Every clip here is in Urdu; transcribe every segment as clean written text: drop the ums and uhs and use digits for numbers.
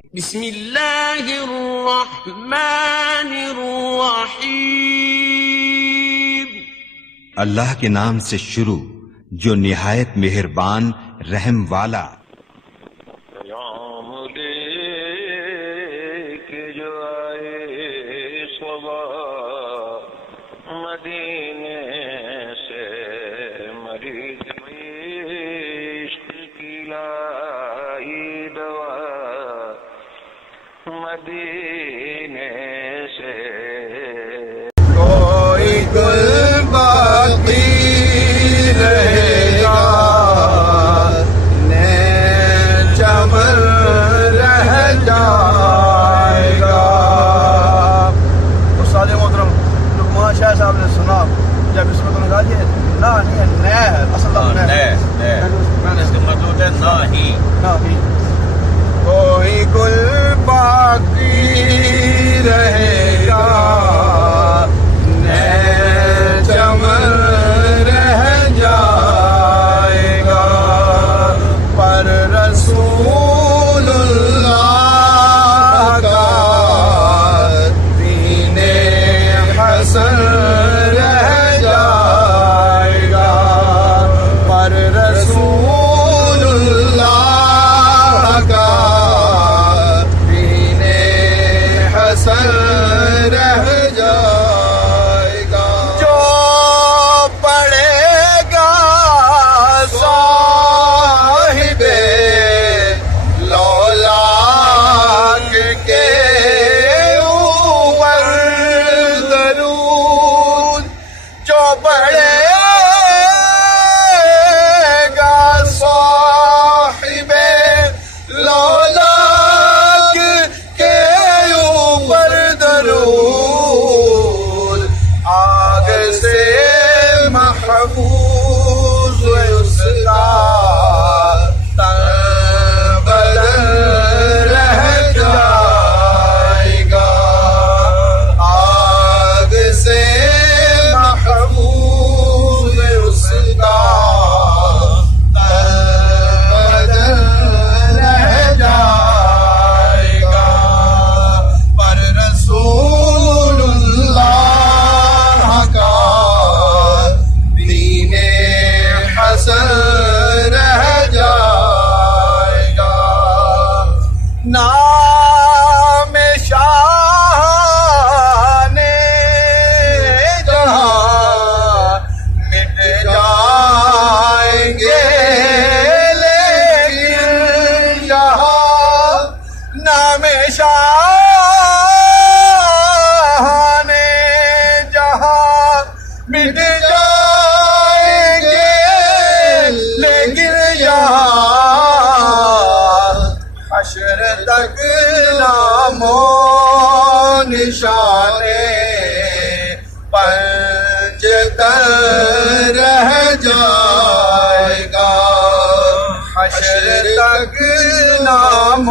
بسم اللہ الرحمن الرحیم، اللہ کے نام سے شروع جو نہایت مہربان رحم والا۔ پیام لے کے جو آئے صبح مدینے سے، مریض عشق کی لائی دوا مدینے سے۔ کوئی گل باقی رہے گا، نئے چمن رہ جائے گا۔ استاد محترم لقمان شاہ صاحب نے سنا جب اس میں کہا یہ نہ نہیں ہے، نئے ہے، اصل لفظ نئے، اس کا مطلب ہے نہ ہی۔ کوئی گل باقی رہے گا، نئے چمن رہ جائے گا، پر رسول اللہ کا دین حسن رہ جائے گا، پر رسول اللہ کا دین حسن رہ جائے گا۔ جو پڑھے گا صاحب لولاک کے اوپر درود، جو پڑھے گا صاحب لولاک کے اوپر درود، آگ سے محفوظ اس کا تن بدن رہ جائے گا، آگ سے محفوظ اس کا تن بدن رہ جائے گا، پر رسول اللہ کا دین حسن رہ جائے گا۔ نام شاہ نے جہاں مٹ جائیں گے، لیکن جہاں نام شاہ نے جہاں مٹ جائیں گے، لیکن یہاں حشر تک نام و نشان پنجتن رہ جائے گا، حشر تک نام و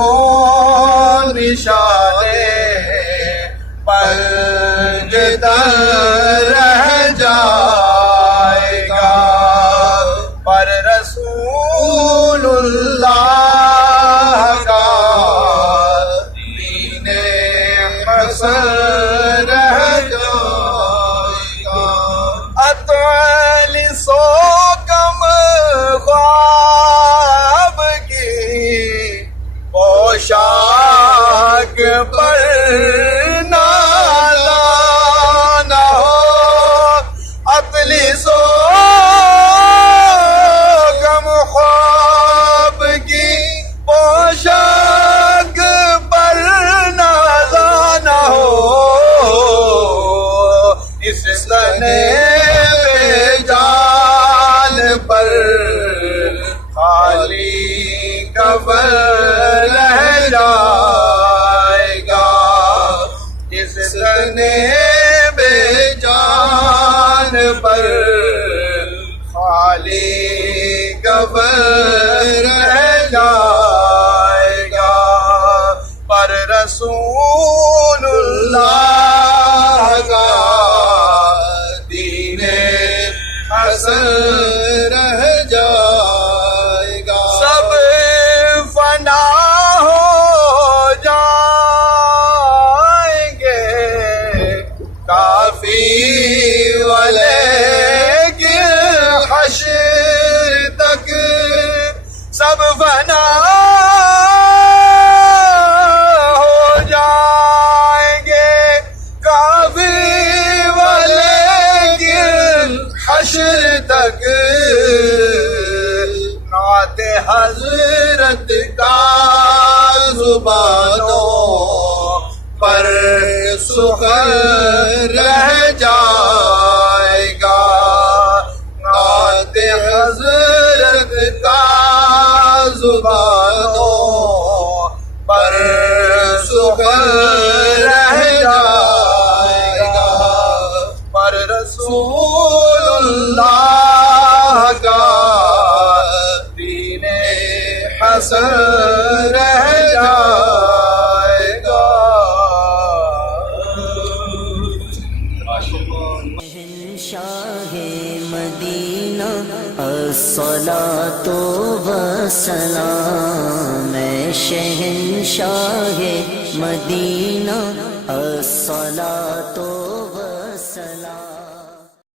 نشان پنجتن رہ جائے گا، پر رسول اللہ کا دین حسن رہ جائے گا۔ اطول سو کم خواب کی پوشاک پر نالا نہ ہو، اطلی سو کم خواب کی پوشاک پر نازا نہ ہو، اس تنے بے جان پر خالی کفن رہ جائے گا، اس تنے بے جان پر خالی کفن رہ جائے گا، پر رسول اللہ کا دین حسن رہ جائے گا۔ سب فنا ہو پر سخن رہ جائے گا نعت حضرت کا زبانوں پر سخن رہ جائے گا پر رسول اللہ کا دین حسن رہ جائے گا. شاہ مدینہ الصلاۃ والسلام شہنشاہ مدینہ الصلاۃ